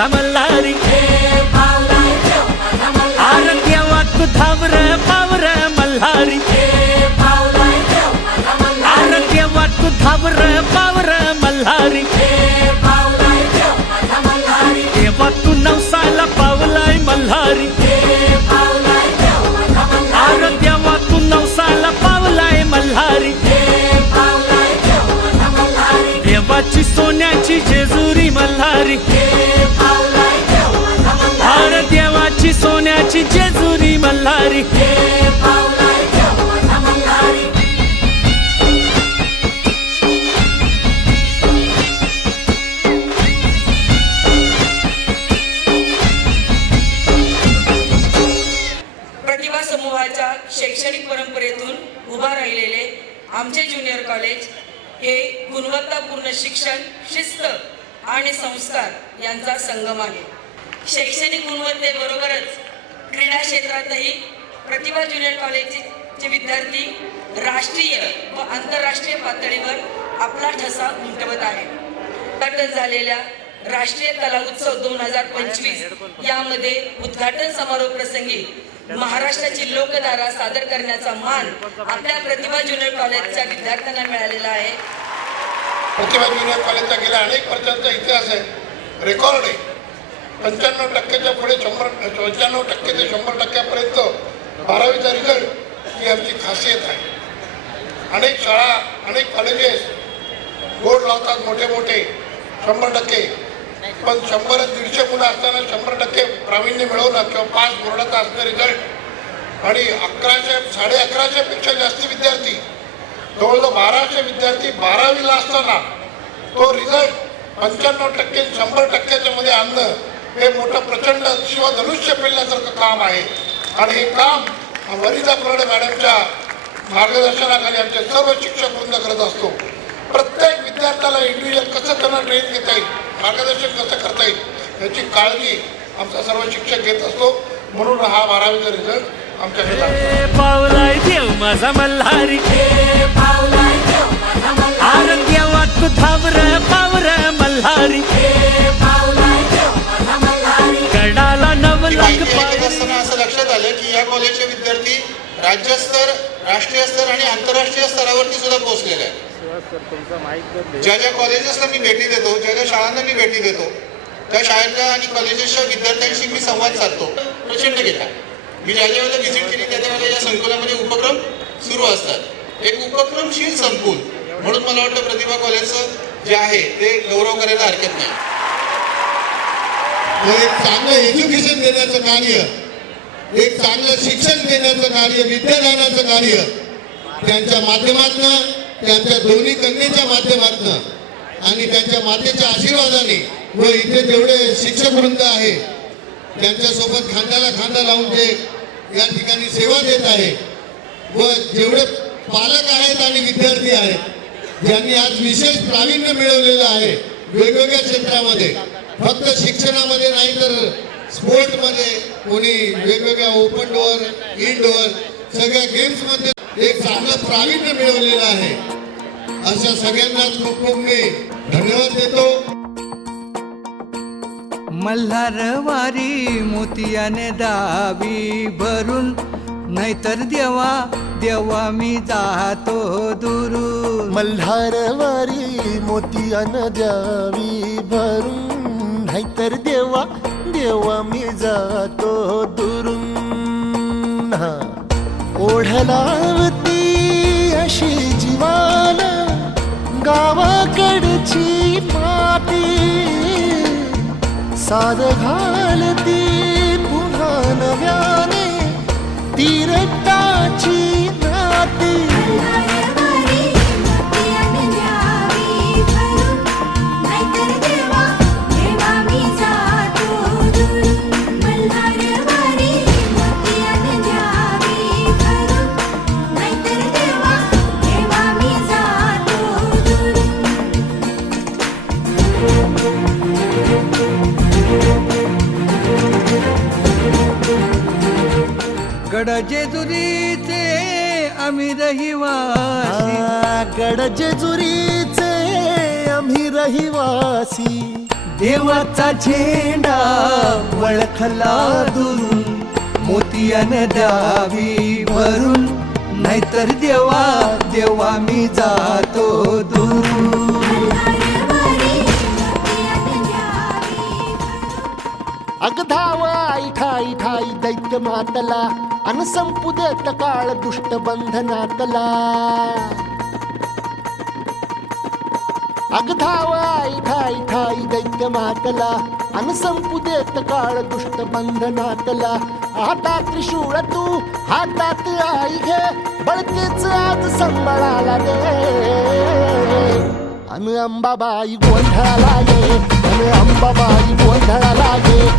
माझा मल्हारी अरे देवा तू धावर पावर मल्हारी अरे देवा तू धावर पावर मल्हारी देवा तू नवसाला पावलाय मल्हारी अरे देवा तू नवसाला पावलाय मल्हारी देवाची सोन्याची जेजुरी मल्हारी अरे देवाची सोन्याची जेजुरी मल्हारी प्रतिभा समूहाच्या शैक्षणिक परंपरेतून उभा राहिलेले आमचे ज्युनियर कॉलेज हे गुणवत्तापूर्ण शिक्षण, शिस्त आणि संस्कार यांचा संगम आहे. शैक्षणिक गुणवत्तेबरोबरच क्रीडा क्षेत्रातही प्रतिभा ज्युनियर कॉलेजचे विद्यार्थी राष्ट्रीय व आंतरराष्ट्रीय पातळीवर आपला ठसा उमटवत आहे. उद्घाटन झालेल्या राष्ट्रीय कला उत्सव 2025 यामध्ये उद्घाटन समारोह प्रसंगी महाराष्ट्राची लोकधारा सादर करण्याचा मान आपल्या प्रतिभा ज्युनियर कॉलेजच्या विद्यार्थ्यांना मिळालेला आहे. प्रतिभा ज्युनियर कॉलेजचा गेल्या अनेक वर्षांचा इतिहास आहे, रेकॉर्ड आहे. 95% पुढे 95% ते 100% 12वीचा रिझल्ट ही आमची खासियत आहे. अनेक शाळा, अनेक कॉलेजेस बोर्ड लावतात मोठे मोठे 100%, पण 100-150 गुण असताना 100% प्रावीण्य मिळवणं किंवा पास बोर्डाचा असणं रिझल्ट आणि 1100-1150 पेक्षा जास्त विद्यार्थी, जवळजवळ 1200 विद्यार्थी 12वीला असताना तो रिझल्ट 95% 100%च्या मध्ये आणणं हे मोठं प्रचंड शिवधनुष्य पेलण्यासारखं काम आहे. आणि हे काम वनिता प्रौढ मॅडमच्या मार्गदर्शनाखाली आमचे सर्व शिक्षक वृंद करत असतो. प्रत्येक विद्यार्थ्याला इंडिव्हिज्युअल कसं त्यांना ट्रेन घेता येईल, मार्गदर्शन कसं करता येईल याची काळजी आमचा सर्व शिक्षक घेत असतो. म्हणून हा 12वीचा रिझल्ट आमच्याकडे पावलाय देव माझा मल्हारी अरे देवा तू धावर पावर मल्हारी गडाला 9 लाख असताना असं लक्षात आलं की या कॉलेजचे विद्यार्थी राज्यस्तर, राष्ट्रीय स्तर आणि आंतरराष्ट्रीय स्तरावरती सुद्धा पोहोचलेले आहेत. ज्या ज्या कॉलेजेसला मी भेटी देतो, ज्या ज्या शाळांना मी भेटी देतो, त्या शाळेच्या आणि कॉलेजेसच्या विद्यार्थ्यांशी मी संवाद साधतो. प्रचंड घेता मी ज्या ज्या वेळेला व्हिजिट केली त्या त्यावेळेला या संकुलामध्ये उपक्रम सुरू असतात. एक उपक्रमशील संकुल म्हणून मला वाटतं प्रतिभा कॉलेजचं जे आहे ते गौरव करायला हरकत नाही. एक चांगलं एज्युकेशन देण्याचं कार्य, एक चांगलं शिक्षण देण्याचं कार्य, विद्यादानाचं कार्य त्यांच्या माध्यमातून, त्यांच्या दोन्ही कन्येच्या माध्यमातून आणि त्यांच्या मातेच्या आशीर्वादाने व इथे जेवढे शिक्षक वृंद आहे त्यांच्यासोबत खांद्याला खांदा लावून जे या ठिकाणी सेवा देत आहे व जेवढे पालक आहेत आणि विद्यार्थी आहेत ज्यांनी आज विशेष प्रावीण्य मिळवलेलं आहे वेगवेगळ्या क्षेत्रामध्ये, फक्त शिक्षणामध्ये नाही तर स्पोर्टमध्ये, कोणी वेगवेगळ्या ओपन डोअर, इनडोअर सगळ्या गेम्समध्ये एक चांगलं प्रावीण्य मिळवलेलं आहे. अशा सगळ्यांनाच खूप खूप मी धन्यवाद देतो. मल्हारवारी मोतियाने दावी भरून, नाहीतर देवा देवा मी जातो दुरून. मल्हारवारी मोतियाने द्यावी भरून, नाहीतर देवा देवा मी जातो दुरून. ओढलावती अशी जीवाला गावाकडची माती, साद घालती पुन्हा नव्याने तीरटाची नाती. गड जेजुरीचे आम्ही रहिवासी, गड जेजुरीचे आम्ही रहिवासी. देवाचा झेंडा वळखला दुरून, मोतियानं द्यावी भरून, नाहीतर देवा देवा मी जातो दुरून. अगधाव आई ठाई ठाई दैत्य मातला अन संपू देत काळ दुष्ट बंधनातला. अगधाव आई ठाई ठाई दैत्य मातला अन संपू देत काळ दुष्ट बंधनातला. हातात त्रिशूळ तू हातात आई घे, बळतेच आज संबळाला दे. अन अंबाबाई गोंधळाला ये, अन अंबाबाई गोंधळाला ये.